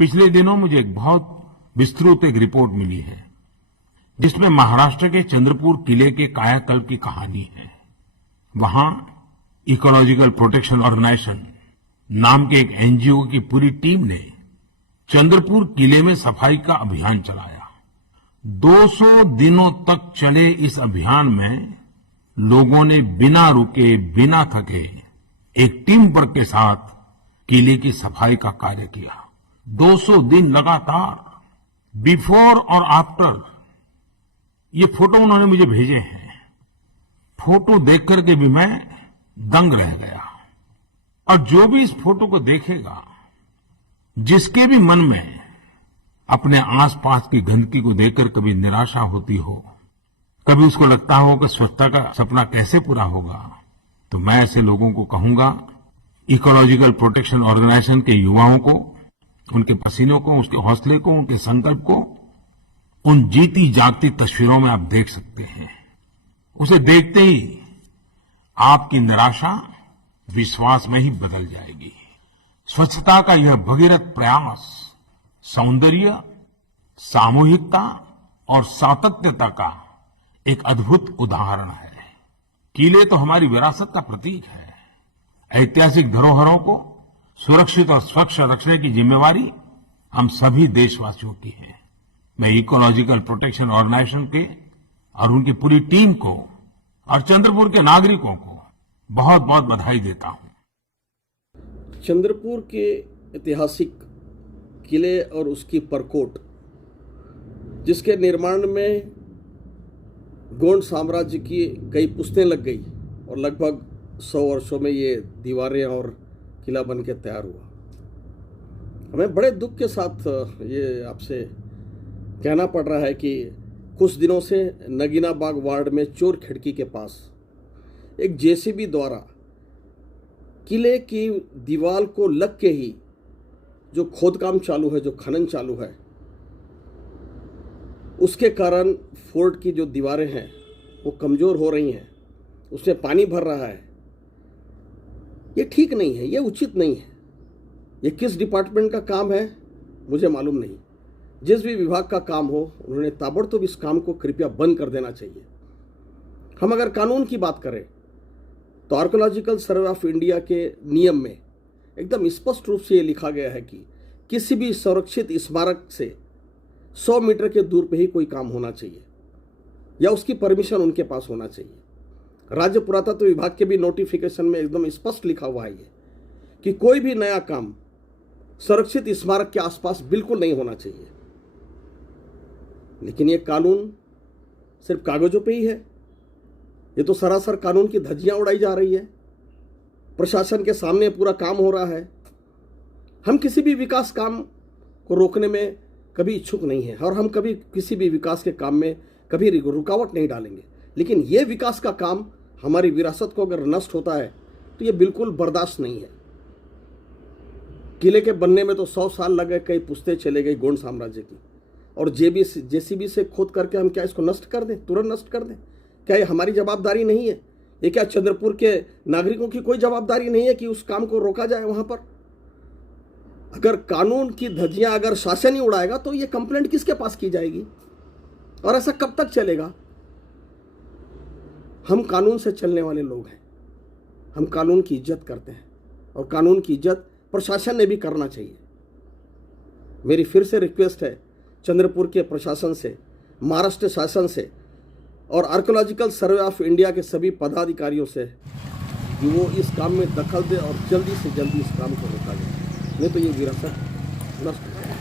पिछले दिनों मुझे एक बहुत विस्तृत एक रिपोर्ट मिली है जिसमें महाराष्ट्र के चंद्रपुर किले के कायाकल्प की कहानी है। वहां इकोलॉजिकल प्रोटेक्शन ऑर्गेनाइजेशन नाम के एक एनजीओ की पूरी टीम ने चंद्रपुर किले में सफाई का अभियान चलाया। 200 दिनों तक चले इस अभियान में लोगों ने बिना रुके, बिना थके एक टीम वर्क के साथ किले की सफाई का कार्य किया। 200 दिन लगातार, बिफोर और आफ्टर। ये फोटो उन्होंने मुझे भेजे हैं। फोटो देख करके भी मैं दंग रह गया। और जो भी इस फोटो को देखेगा, जिसके भी मन में अपने आसपास की गंदगी को देखकर कभी निराशा होती हो, कभी उसको लगता हो कि स्वच्छता का सपना कैसे पूरा होगा, तो मैं ऐसे लोगों को कहूंगा, इकोलॉजिकल प्रोटेक्शन ऑर्गेनाइजेशन के युवाओं को, उनके पसीनों को, उसके हौसले को, उनके संकल्प को उन जीती जागती तस्वीरों में आप देख सकते हैं। उसे देखते ही आपकी निराशा विश्वास में ही बदल जाएगी। स्वच्छता का यह भगीरथ प्रयास सौंदर्य, सामूहिकता और सातत्यता का एक अद्भुत उदाहरण है। किले तो हमारी विरासत का प्रतीक है। ऐतिहासिक धरोहरों को सुरक्षित और स्वच्छ रखने की जिम्मेवारी हम सभी देशवासियों की है। मैं इकोलॉजिकल प्रोटेक्शन ऑर्गेनाइजेशन के और उनकी पूरी टीम को और चंद्रपुर के नागरिकों को बहुत बहुत बधाई देता हूं। चंद्रपुर के ऐतिहासिक किले और उसकी परकोट, जिसके निर्माण में गोंड साम्राज्य की कई पुश्तें लग गई और लगभग 100 वर्षों में ये दीवारें और किला बन के तैयार हुआ। हमें बड़े दुख के साथ ये आपसे कहना पड़ रहा है कि कुछ दिनों से नगीना बाग वार्ड में चोर खिड़की के पास एक जेसीबी द्वारा किले की दीवार को लग के ही जो खोदकाम चालू है, जो खनन चालू है, उसके कारण फोर्ट की जो दीवारें हैं वो कमज़ोर हो रही हैं, उसमें पानी भर रहा है। ये ठीक नहीं है, ये उचित नहीं है। ये किस डिपार्टमेंट का काम है मुझे मालूम नहीं। जिस भी विभाग का काम हो, उन्होंने ताबड़तोड़ इस काम को कृपया बंद कर देना चाहिए। हम अगर कानून की बात करें तो आर्कोलॉजिकल सर्वे ऑफ इंडिया के नियम में एकदम स्पष्ट रूप से ये लिखा गया है कि किसी भी संरक्षित स्मारक से 100 मीटर के दूर पे ही कोई काम होना चाहिए या उसकी परमिशन उनके पास होना चाहिए। राज्य पुरातत्व विभाग के भी नोटिफिकेशन में एकदम स्पष्ट लिखा हुआ है ये कि कोई भी नया काम सुरक्षित स्मारक के आसपास बिल्कुल नहीं होना चाहिए। लेकिन ये कानून सिर्फ कागजों पे ही है। ये तो सरासर कानून की धज्जियां उड़ाई जा रही है। प्रशासन के सामने पूरा काम हो रहा है। हम किसी भी विकास काम को रोकने में कभी इच्छुक नहीं है और हम कभी किसी भी विकास के काम में कभी रुकावट नहीं डालेंगे। लेकिन ये विकास का काम हमारी विरासत को अगर नष्ट होता है तो ये बिल्कुल बर्दाश्त नहीं है। किले के बनने में तो 100 साल लगे, कई पुश्तें चले गई गोंड साम्राज्य की, और जेसीबी से खोद करके हम क्या इसको नष्ट कर दें, तुरंत नष्ट कर दें? क्या ये हमारी जवाबदारी नहीं है? ये क्या चंद्रपुर के नागरिकों की कोई जवाबदारी नहीं है कि उस काम को रोका जाए? वहां पर अगर कानून की धज्जियां अगर शासन ही उड़ाएगा तो ये कंप्लेंट किसके पास की जाएगी? और ऐसा कब तक चलेगा? हम कानून से चलने वाले लोग हैं। हम कानून की इज्जत करते हैं और कानून की इज्जत प्रशासन ने भी करना चाहिए। मेरी फिर से रिक्वेस्ट है चंद्रपुर के प्रशासन से, महाराष्ट्र शासन से और आर्कोलॉजिकल सर्वे ऑफ इंडिया के सभी पदाधिकारियों से कि वो इस काम में दखल दे और जल्दी से जल्दी इस काम को रोका जाए, नहीं तो ये विरासत नष्ट हो जाएगी।